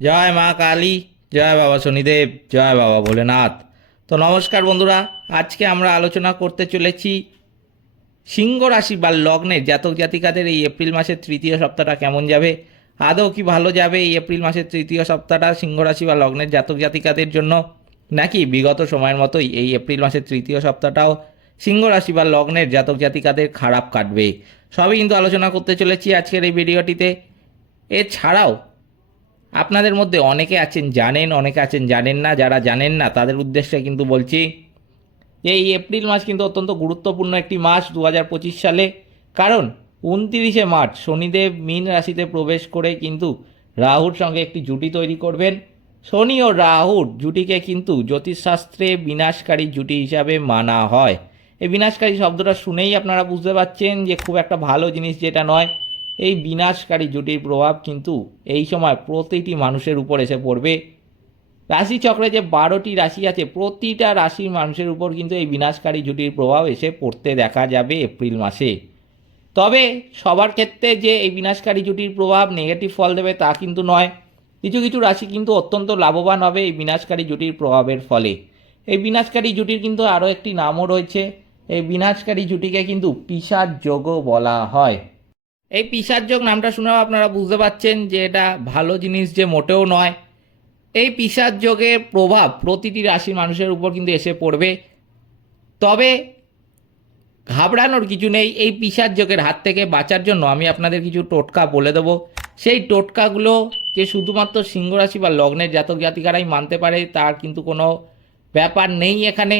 জয় মা কালী, জয় বাবা শনিদেব, জয় বাবা ভোলেনাথ। তো নমস্কার বন্ধুরা, আজকে আমরা আলোচনা করতে চলেছি সিংহ রাশি বা লগ্নের জাতক জাতিকাদের এই এপ্রিল মাসের তৃতীয় সপ্তাহটা কেমন যাবে? আদৌ কি ভালো যাবে এই এপ্রিল মাসের তৃতীয় সপ্তাহটা সিংহ রাশি বা লগ্নের জাতক জাতিকাদের জন্য? নাকি বিগত সময়ের মতোই এই এপ্রিল মাসের তৃতীয় সপ্তাহটাও সিংহ রাশি বা লগ্নের জাতক জাতিকাদের খারাপ কাটবে? সবই কিন্তু আলোচনা করতে চলেছি আজকের এই ভিডিওটিতে। এছাড়াও আপনাদের মধ্যে অনেকে আছেন, জানেন, অনেকে আছেন, জানেন না, যারা জানেন না, তাদের উদ্দেশ্যে কিন্তু বলছি যে এই এপ্রিল মাস কিন্তু অত্যন্ত গুরুত্বপূর্ণ একটি মাস দু হাজার পঁচিশ সালে। কারণ উনতিরিশে মার্চ শনিদেব মীন রাশিতে প্রবেশ করে কিন্তু রাহুর সঙ্গে একটি জুটি তৈরি করবেন। শনি ও রাহুর জুটিকে কিন্তু জ্যোতিষশাস্ত্রে বিনাশকারী জুটি হিসাবে মানা হয়। এই বিনাশকারী শব্দটা শুনেই আপনারা বুঝতে পারছেন যে খুব একটা ভালো জিনিস যেটা নয়। এই বিনাশকারী জুটির প্রভাব কিন্তু এই সময় প্রতিটি মানুষের উপর এসে পড়বে। রাশিচক্রে যে বারোটি রাশি আছে, প্রতিটা রাশির মানুষের উপর কিন্তু এই বিনাশকারী জুটির প্রভাব এসে পড়তে দেখা যাবে এপ্রিল মাসে। তবে সবার ক্ষেত্রে যে এই বিনাশকারী জুটির প্রভাব নেগেটিভ ফল দেবে তা কিন্তু নয়। কিছু কিছু রাশি কিন্তু অত্যন্ত লাভবান হবে এই বিনাশকারী জুটির প্রভাবের ফলে। এই বিনাশকারী জুটির কিন্তু আরও একটি নামও রয়েছে। এই বিনাশকারী জুটিকে কিন্তু পিসার যোগও বলা হয়। এই পিসার যোগ নামটা শুনেও আপনারা বুঝতে পারছেন যে এটা ভালো জিনিস যে মোটেও নয়। এই পিসার যোগের প্রভাব প্রতিটি রাশির মানুষের উপর কিন্তু এসে পড়বে। তবে ঘাবড়ানোর কিছু নেই, এই পিসার যোগের হাত থেকে বাঁচার জন্য আমি আপনাদের কিছু টোটকা বলে দেবো। সেই টোটকাগুলো যে শুধুমাত্র সিংহ রাশি বা লগ্নের জাতক জাতিকারাই মানতে পারে, তার কিন্তু কোনো ব্যাপার নেই এখানে।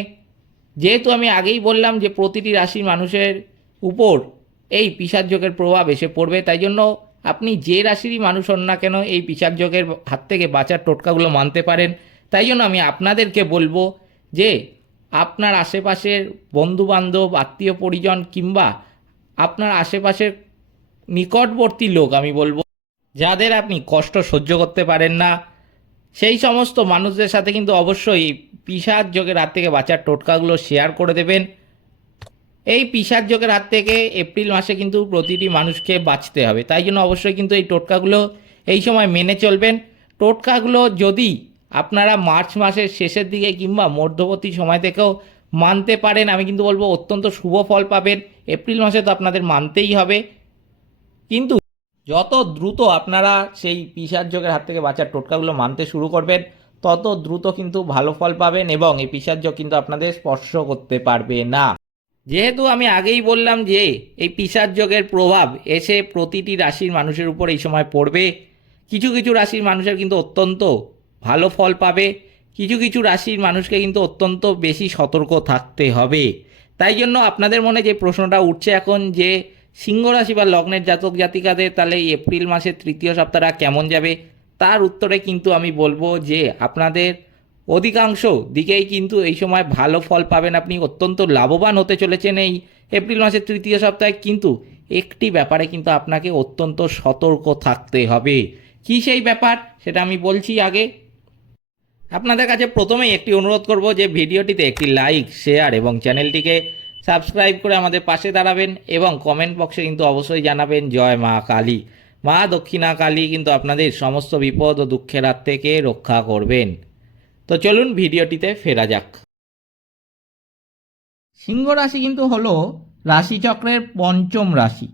যেহেতু আমি আগেই বললাম যে প্রতিটি রাশির মানুষের উপর এই পিসার যোগের প্রভাব এসে পড়বে, তাই জন্য আপনি যে রাশিরই মানুষ হন না কেন এই পিসার যোগের হাত থেকে বাঁচার টোটকাগুলো মানতে পারেন। তাই জন্য আমি আপনাদেরকে বলব যে, আপনার আশেপাশের বন্ধুবান্ধব, আত্মীয় পরিজন কিংবা আপনার আশেপাশের নিকটবর্তী লোক আমি বলব, যাদের আপনি কষ্ট সহ্য করতে পারেন না, সেই সমস্ত মানুষদের সাথে কিন্তু অবশ্যই পিসার যোগের হাত থেকে বাঁচার টোটকাগুলো শেয়ার করে দেবেন। এই পিসার যোগের হাত থেকে এপ্রিল মাসে কিন্তু প্রতিটি মানুষকে বাঁচতে হবে। তাই জন্য অবশ্যই কিন্তু এই টোটকাগুলো এই সময় মেনে চলবেন। টোটকাগুলো যদি আপনারা মার্চ মাসের শেষের দিকে কিংবা মধ্যবর্তী সময় থেকেও মানতে পারেন, আমি কিন্তু বলব অত্যন্ত শুভ ফল পাবেন। এপ্রিল মাসে তো আপনাদের মানতেই হবে। কিন্তু যত দ্রুত আপনারা সেই পিসার যোগের হাত থেকে বাঁচার টোটকাগুলো মানতে শুরু করবেন, তত দ্রুত কিন্তু ভালো ফল পাবেন এবং এই পিসার যোগ কিন্তু আপনাদের স্পর্শ করতে পারবে না। যেহেতু আমি আগেই বললাম যে এই পিসার যোগের প্রভাব এসে প্রতিটি রাশির মানুষের উপর এই সময় পড়বে, কিছু কিছু রাশির মানুষের কিন্তু অত্যন্ত ভালো ফল পাবে, কিছু কিছু রাশির মানুষকে কিন্তু অত্যন্ত বেশি সতর্ক থাকতে হবে। তাই জন্য আপনাদের মনে যে প্রশ্নটা উঠছে এখন যে সিংহ রাশি বা লগ্নের জাতক জাতিকাদের তাহলে এপ্রিল মাসের তৃতীয় সপ্তাহটা কেমন যাবে, তার উত্তরে কিন্তু আমি বলব যে আপনাদের অধিকাংশ দিকেই কিন্তু এই সময় ভালো ফল পাবেন আপনি। অত্যন্ত লাভবান হতে চলেছেন এই এপ্রিল মাসের তৃতীয় সপ্তাহে, কিন্তু একটি ব্যাপারে কিন্তু আপনাকে অত্যন্ত সতর্ক থাকতে হবে। কি সেই ব্যাপার? সেটা আমি বলছি আগে। আপনাদের কাছে প্রথমেই একটি অনুরোধ করব যে ভিডিওটিতে একটি লাইক, শেয়ার এবং চ্যানেলটিকে সাবস্ক্রাইব করে আমাদের পাশে দাঁড়াবেন এবং কমেন্ট বক্সে কিন্তু অবশ্যই জানাবেন, জয় মা কালী। মা দক্ষিণা কালী কিন্তু আপনাদের সমস্ত বিপদ ও দুঃখের হাত থেকে রক্ষা করবেন। তো চলুন ভিডিওটিতে ফেরা যাক। সিংহ রাশি কিন্তু হলো রাশিচক্রের পঞ্চম রাশি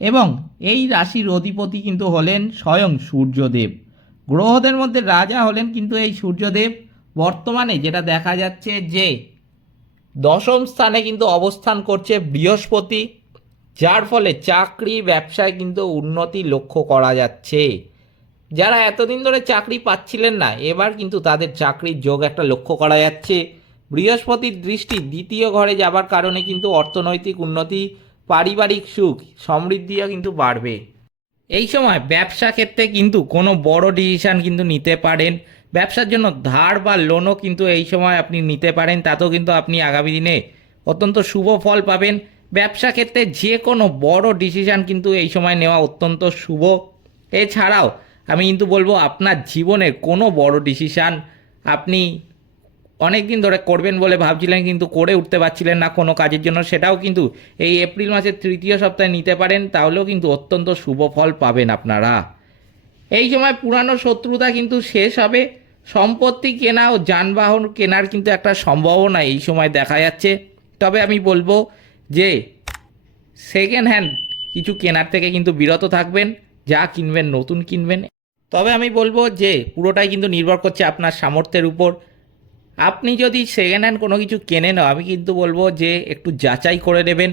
এবং এই রাশির অধিপতি কিন্তু হলেন স্বয়ং সূর্যদেব। গ্রহদের মধ্যে রাজা হলেন কিন্তু এই সূর্যদেব। বর্তমানে যেটা দেখা যাচ্ছে যে দশম স্থানে কিন্তু অবস্থান করছে বৃহস্পতি, যার ফলে চাকরি, ব্যবসায় কিন্তু উন্নতি লক্ষ্য করা যাচ্ছে। যারা এতদিন ধরে চাকরি পাচ্ছিলেন না, এবার কিন্তু তাদের চাকরির যোগ একটা লক্ষ্য করা যাচ্ছে। বৃহস্পতির দৃষ্টি দ্বিতীয় ঘরে যাবার কারণে কিন্তু অর্থনৈতিক উন্নতি, পারিবারিক সুখ, সমৃদ্ধিও কিন্তু বাড়বে। এই সময় ব্যবসা ক্ষেত্রে কিন্তু কোনো বড় ডিসিশান কিন্তু নিতে পারেন। ব্যবসার জন্য ধার বা লোনও কিন্তু এই সময় আপনি নিতে পারেন, তাতেও কিন্তু আপনি আগামী দিনে অত্যন্ত শুভ ফল পাবেন। ব্যবসা ক্ষেত্রে যে কোনো বড় ডিসিশান কিন্তু এই সময় নেওয়া অত্যন্ত শুভ। এছাড়াও আমি কিন্তু বলব আপনার জীবনের কোনো বড় ডিসিশান আপনি অনেক দিন ধরে করবেন বলে ভাবছিলেন কিন্তু করে উঠতে পারছিলেন না কোনো কাজের জন্য, সেটাও কিন্তু এই এপ্রিল মাসের তৃতীয় সপ্তাহে নিতে পারেন, তাহলেও কিন্তু অত্যন্ত শুভ ফল পাবেন আপনারা। এই সময় পুরানো শত্রুতা কিন্তু শেষ হবে, সম্পত্তি কেনা ও যানবাহন কেনার কিন্তু একটা সম্ভাবনা এই সময় দেখা যাচ্ছে। তবে আমি বলব যে সেকেন্ড হ্যান্ড কিছু কেনার থেকে কিন্তু বিরত থাকবেন যা কিনবেন, নতুন কিনবেন। তবে আমি বলব যে, পুরোটাই কিন্তু নির্ভর করছে আপনার সামর্থ্যের উপর। আপনি যদি সেকেন্ড হ্যান্ড কোনো কিছু কেনেন, আমি কিন্তু বলব যে, একটু যাচাই করে নেবেন।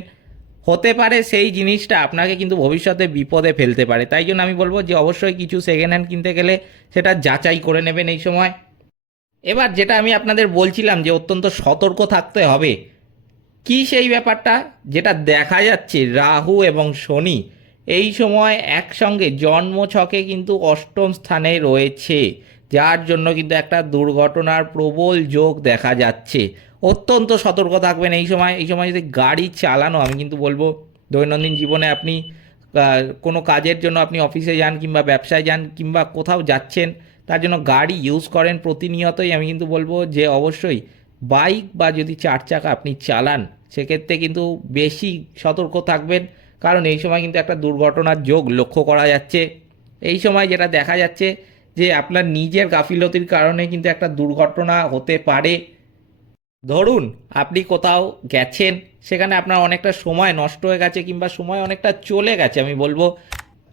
হতে পারে সেই জিনিসটা আপনাকে কিন্তু ভবিষ্যতে বিপদে ফেলতে পারে। তাই জন্য আমি বলব যে, অবশ্যই কিছু সেকেন্ড হ্যান্ড কিনতে গেলে সেটা যাচাই করে নেবেন এই সময়। এবার যেটা আমি আপনাদের বলছিলাম যে, অত্যন্ত সতর্ক থাকতে হবে। কি সেই ব্যাপারটা? যেটা দেখা যাচ্ছে রাহু এবং শনি এই সময় একসঙ্গে জন্ম ছকে কিন্তু অষ্টম স্থানে রয়েছে, যার জন্য কিন্তু একটা দুর্ঘটনার প্রবল যোগ দেখা যাচ্ছে। অত্যন্ত সতর্ক থাকবেন এই সময় এই সময় যদি গাড়ি চালানো, আমি কিন্তু বলব দৈনন্দিন জীবনে আপনি কোনো কাজের জন্য আপনি অফিসে যান কিংবা ব্যবসায় যান কিংবা কোথাও যাচ্ছেন, তার জন্য গাড়ি ইউজ করেন প্রতিনিয়তই, আমি কিন্তু বলব যে অবশ্যই বাইক বা যদি চার চাকা আপনি চালান, সেক্ষেত্রে কিন্তু বেশি সতর্ক থাকবেন। কারণ এই সময় কিন্তু একটা দুর্ঘটনার যোগ লক্ষ্য করা যাচ্ছে। এই সময় যেটা দেখা যাচ্ছে যে আপনার নিজের গাফিলতির কারণে কিন্তু একটা দুর্ঘটনা হতে পারে। ধরুন, আপনি কোথাও গেছেন, সেখানে আপনার অনেকটা সময় নষ্ট হয়ে গেছে কিংবা সময় অনেকটা চলে গেছে, আমি বলব।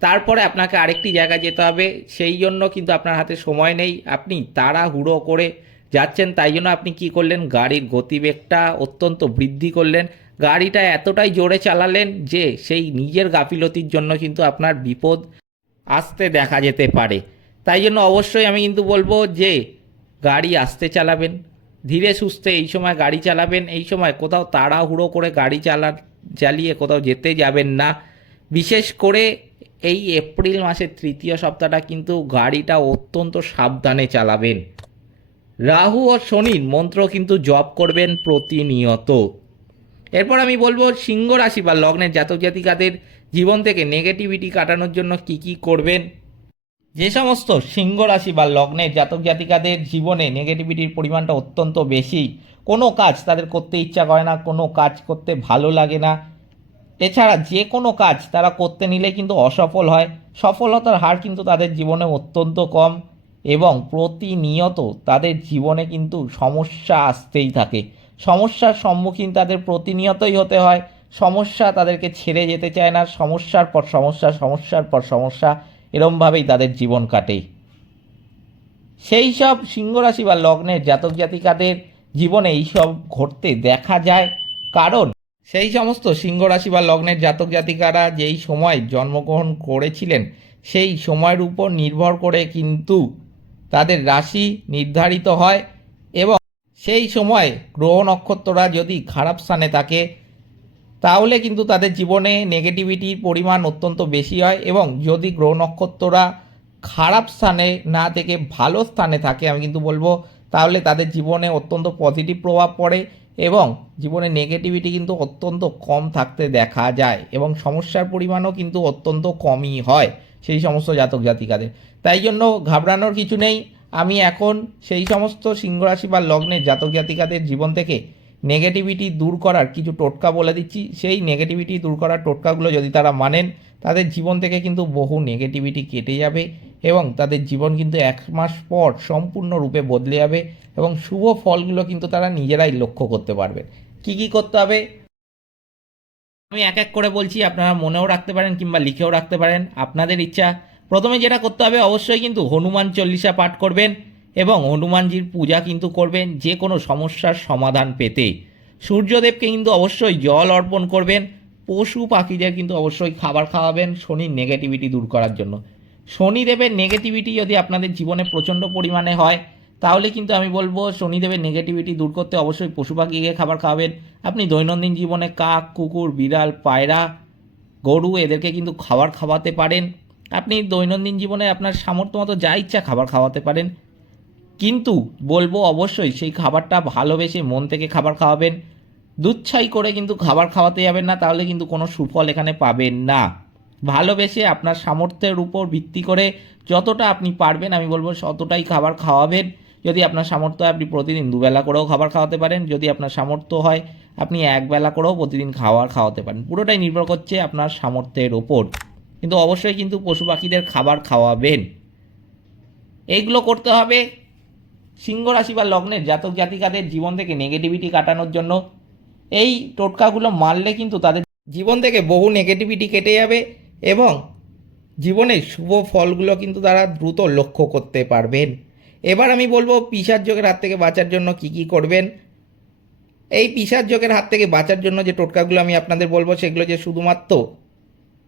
তারপরে আপনাকে আরেকটি জায়গায় যেতে হবে, সেই জন্য কিন্তু আপনার হাতে সময় নেই। আপনি তাড়াহুড়ো করে যাচ্ছেন, তাই জন্য আপনি কি করলেন? গাড়ির গতিবেগটা অত্যন্ত বৃদ্ধি করলেন। গাড়িটা এতটাই জোরে চালালেন যে সেই নিজের গাফিলতির জন্য কিন্তু আপনার বিপদ আসতে দেখা যেতে পারে। তাই জন্য অবশ্যই আমি কিন্তু বলব যে গাড়ি আসতে চালাবেন, ধীরে সুস্থে এই সময় গাড়ি চালাবেন, এই সময় কোথাও তাড়াহুড়ো করে গাড়ি চালা, চালিয়ে কোথাও যেতে যাবেন না। বিশেষ করে এই এপ্রিল মাসের তৃতীয় সপ্তাহটা কিন্তু গাড়িটা অত্যন্ত সাবধানে চালাবেন। রাহু ও শনির মন্ত্র কিন্তু জপ করবেন প্রতিনিয়ত। এরপর আমি বলব সিংহ রাশি বা লগ্নের জাতক জাতিকাদের জীবন থেকে নেগেটিভিটি কাটানোর জন্য কি কি করবেন? যে সমস্ত সিংহ রাশি বা লগ্নের জাতক জাতিকাদের জীবনে নেগেটিভিটির পরিমাণটা অত্যন্ত বেশি, কোনো কাজ তাদের করতে ইচ্ছা করে না, কোনো কাজ করতে ভালো লাগে না। এছাড়া যে কোনো কাজ তারা করতে নিলে কিন্তু অসফল হয়, সফলতার হার কিন্তু তাদের জীবনে অত্যন্ত কম এবং প্রতিনিয়ত তাদের জীবনে কিন্তু সমস্যা আসতেই থাকে। সমস্যার সম্মুখীন তাদের প্রতিনিয়তই হতে হয়। সমস্যা তাদেরকে ছেড়ে যেতে চায় না। সমস্যার পর সমস্যা, সমস্যার পর সমস্যা, এরমভাবেই তাদের জীবন কাটে। সেই সব সিংহরাশি বা লগ্নের জাতক জাতিকাদের জীবনে এইসব ঘটতে দেখা যায়। কারণ সেই সমস্ত সিংহ রাশি বা লগ্নের জাতক জাতিকারা যেই সময় জন্মগ্রহণ করেছিলেন, সেই সময়ের উপর নির্ভর করে কিন্তু তাদের রাশি নির্ধারিত হয়। সেই সময় গ্রহ নক্ষত্ররা যদি খারাপ স্থানে থাকে, তাহলে কিন্তু তাদের জীবনে নেগেটিভিটির পরিমাণ অত্যন্ত বেশি হয় এবং যদি গ্রহ নক্ষত্ররা খারাপ স্থানে না থেকে ভালো স্থানে থাকে, আমি কিন্তু বলব, তাহলে তাদের জীবনে অত্যন্ত পজিটিভ প্রভাব পড়ে এবং জীবনে নেগেটিভিটি কিন্তু অত্যন্ত কম থাকতে দেখা যায় এবং সমস্যার পরিমাণও কিন্তু অত্যন্ত কমই হয় সেই সমস্ত জাতক জাতিকাদের তাই জন্য ঘাবড়ানোর কিছু নেই। আমি এখন সেই সমস্ত সিংহরাশি বা লগ্নের জাতক জাতিকাদের জীবন থেকে নেগেটিভিটি দূর করার কিছু টোটকা বলে দিচ্ছি। সেই নেগেটিভিটি দূর করার টোটকাগুলো যদি তারা মানেন, তাদের জীবন থেকে কিন্তু বহু নেগেটিভিটি কেটে যাবে এবং তাদের জীবন কিন্তু এক মাস পর সম্পূর্ণরূপে বদলে যাবে এবং শুভ ফলগুলো কিন্তু তারা নিজেরাই লক্ষ্য করতে পারবেন। কি কি করতে হবে? আমি এক এক করে বলছি, আপনারা মনেও রাখতে পারেন কিংবা লিখেও রাখতে পারেন। আপনাদের ইচ্ছা প্রথমে যেটা করতে হবে, অবশ্যই কিন্তু হনুমান চল্লিশা পাঠ করবেন এবং হনুমানজির পূজা কিন্তু করবেন যে কোনো সমস্যার সমাধান পেতে। সূর্যদেবকে কিন্তু অবশ্যই জল অর্পণ করবেন, পশু পাখিদের কিন্তু অবশ্যই খাবার খাওয়াবেন শনির নেগেটিভিটি দূর করার জন্য। শনিদেবের নেগেটিভিটি যদি আপনাদের জীবনে প্রচণ্ড পরিমাণে হয়, তাহলে কিন্তু আমি বলব শনিদেবের নেগেটিভিটি দূর করতে অবশ্যই পশু পাখিকে খাবার খাওয়াবেন। আপনি দৈনন্দিন জীবনে কাক, কুকুর, বিড়াল, পায়রা, গরু, এদেরকে কিন্তু খাবার খাওয়াতে পারেন। আপনি দৈনন্দিন জীবনে আপনার সামর্থ্য মতো যা ইচ্ছা খাবার খাওয়াতে পারেন। কিন্তু বলব অবশ্যই সেই খাবারটা ভালোবেসে মন থেকে খাবার খাওয়াবেন। দুচ্ছাই করে কিন্তু খাবার খাওয়াতে যাবেন না, তাহলে কিন্তু কোনো সুফল এখানে পাবেন না। ভালোবেসে আপনার সামর্থ্যের উপর ভিত্তি করে যতটা আপনি পারবেন, আমি বলব ততটাই খাবার খাওয়াবেন। যদি আপনার সামর্থ্য হয়, আপনি প্রতিদিন দুবেলা করেও খাবার খাওয়াতে পারেন। যদি আপনার সামর্থ্য হয়, আপনি একবেলা করেও প্রতিদিন খাবার খাওয়াতে পারেন। পুরোটাই নির্ভর করছে আপনার সামর্থ্যের ওপর কিন্তু অবশ্যই কিন্তু পশু পাখিদের খাবার খাওয়াবেন। এইগুলো করতে হবে সিংহ রাশি বা লগ্নের জাতক জাতিকাদের জীবন থেকে নেগেটিভিটি কাটানোর জন্য। এই টোটকাগুলো মারলে কিন্তু তাদের জীবন থেকে বহু নেগেটিভিটি কেটে যাবে এবং জীবনের শুভ ফলগুলো কিন্তু তারা দ্রুত লক্ষ্য করতে পারবেন। এবার আমি বলব পিসার যোগের হাত থেকে বাঁচার জন্য কি কি করবেন। এই পিসার যোগের হাত থেকে বাঁচার জন্য যে টোটকাগুলো আমি আপনাদের বলব সেগুলো যে শুধুমাত্র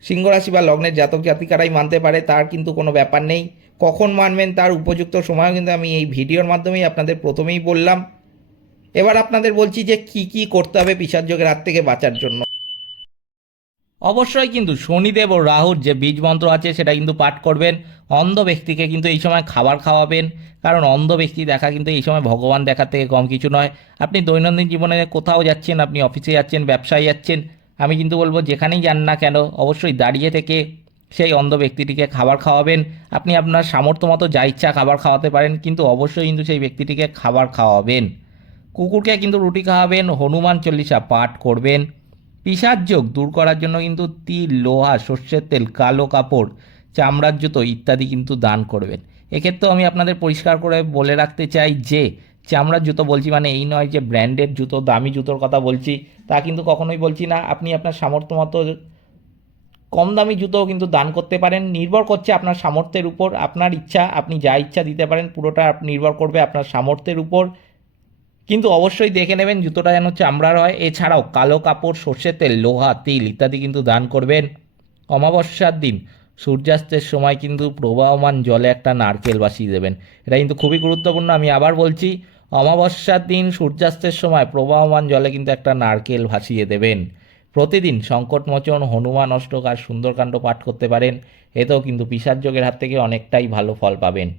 সিংহ রাশি বা লগ্নের জাতক জাতিকারাই মানতে পারে, তার কিন্তু কোনো ব্যাপার নেই। কখন মানবেন তার উপযুক্ত সময়ও কিন্তু আমি এই ভিডিওর মাধ্যমেই আপনাদের প্রথমেই বললাম। এবার আপনাদের বলছি যে কি কি করতে হবে পিসার যোগের হাত থেকে বাঁচার জন্য। অবশ্যই কিন্তু শনিদেব ও রাহুর যে বীজ মন্ত্র আছে সেটা কিন্তু পাঠ করবেন। অন্ধ ব্যক্তিকে কিন্তু এই সময় খাবার খাওয়াবেন। কারণ অন্ধ ব্যক্তি দেখা কিন্তু এই সময় ভগবান দেখার থেকে কম কিছু নয়। আপনি দৈনন্দিন জীবনে কোথাও যাচ্ছেন, আপনি অফিসে যাচ্ছেন, ব্যবসায় যাচ্ছেন আমি কিন্তু বলব যেখানেই যান না কেন, অবশ্যই দাঁড়িয়ে থেকে সেই অন্ধ ব্যক্তিটিকে খাবার খাওয়াবেন। আপনি আপনার সামর্থ্য মতো যা ইচ্ছা খাবার খাওয়াতে পারেন, কিন্তু অবশ্যই কিন্তু সেই ব্যক্তিটিকে খাবার খাওয়াবেন। কুকুরকে কিন্তু রুটি খাওয়াবেন, হনুমান চল্লিশা পাঠ করবেন। পিসার যোগ দূর করার জন্য কিন্তু তিল, লোহা, সর্ষের তেল, কালো কাপড়, চামড়ার জুতো ইত্যাদি কিন্তু দান করবেন। এক্ষেত্রেও আমি আপনাদের পরিষ্কার করে বলে রাখতে চাই যে চামড়ার জুতো বলছি মানে এই নয় যে ব্র্যান্ডেড জুতো, দামি জুতোর কথা বলছি, তা কিন্তু কখনোই বলছি না। আপনি আপনার সামর্থ্য মতো কম দামি জুতোও কিন্তু দান করতে পারেন। নির্ভর করছে আপনার সামর্থ্যের উপর। আপনার ইচ্ছা, আপনি যা ইচ্ছা দিতে পারেন, পুরোটা নির্ভর করবে আপনার সামর্থ্যের উপর। কিন্তু অবশ্যই দেখে নেবেন, জুতোটা যেন চামড়ার হয়। এছাড়াও কালো কাপড় সর্ষের তেল, লোহা, তিল ইত্যাদি কিন্তু দান করবেন। অমাবস্যার দিন, সূর্যাস্তের সময় কিন্তু প্রবাহমান জলে একটা নারকেল বাসিয়ে দেবেন। এটা কিন্তু খুবই গুরুত্বপূর্ণ। আমি আবার বলছি অমাবস্যার দিন সূর্যাস্তের সময় প্রবাহমান জলে কিন্তু একটা নারকেল ভাসিয়ে দেবেন। প্রতিদিন সংকটমোচন হনুমান অষ্টক আর সুন্দরকাণ্ড পাঠ করতে পারেন। এতেও কিন্তু পিসার যোগের হাত থেকে অনেকটাই ভালো ফল পাবেন।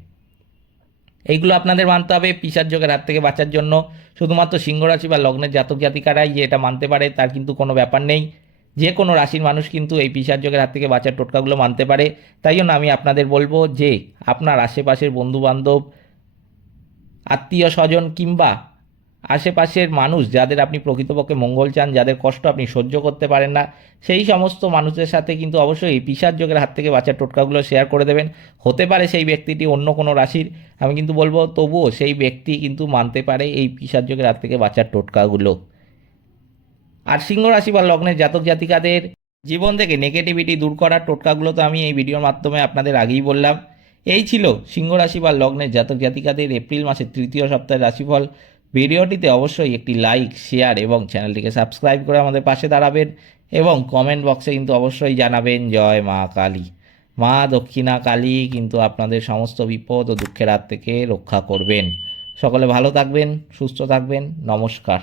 এইগুলো আপনাদের মানতে হবে পিসার যোগের হাত থেকে বাঁচার জন্য। শুধুমাত্র সিংহ রাশি বা লগ্নের জাতক জাতিকারাই যে এটা মানতে পারে, তার কিন্তু কোনো ব্যাপার নেই। যে কোনো রাশির মানুষ কিন্তু এই পিসার যোগের হাত থেকে বাঁচার টোটকাগুলো মানতে পারে। তাই জন্য আমি আপনাদের বলব যে, আপনার আশেপাশের বন্ধুবান্ধব আত্মীয় স্বজন কিংবা আশেপাশের মানুষ যাদের আপনি প্রকৃতপক্ষে মঙ্গল চান, যাদের কষ্ট আপনি সহ্য করতে পারেন না, সেই সমস্ত মানুষের সাথে কিন্তু অবশ্যই পিসার যোগের হাত থেকে বাঁচার টোটকাগুলো শেয়ার করে দেবেন। হতে পারে সেই ব্যক্তিটি অন্য কোনো রাশির, আমি কিন্তু বলব তবুও সেই ব্যক্তি কিন্তু মানতে পারে এই পিসার যোগের হাত থেকে বাঁচার টোটকাগুলো। আর সিংহ রাশি বা লগ্নের জাতক জাতিকাদের জীবন থেকে নেগেটিভিটি দূর করার টোটকাগুলো তো আমি এই ভিডিওর মাধ্যমে আপনাদের আগেই বললাম। এই ছিল সিংহ রাশি বা লগ্নের জাতক জাতিকাদের এপ্রিল মাসের তৃতীয় সপ্তাহের রাশিফল। ভিডিওটিতে অবশ্যই একটি লাইক, শেয়ার এবং চ্যানেলটিকে সাবস্ক্রাইব করে আমাদের পাশে দাঁড়াবেন এবং কমেন্ট বক্সে কিন্তু অবশ্যই জানাবেন, জয় মা কালী। মা দক্ষিণা কালী কিন্তু আপনাদের সমস্ত বিপদ ও দুঃখের হাত থেকে রক্ষা করবেন। সকলে ভালো থাকবেন, সুস্থ থাকবেন, নমস্কার।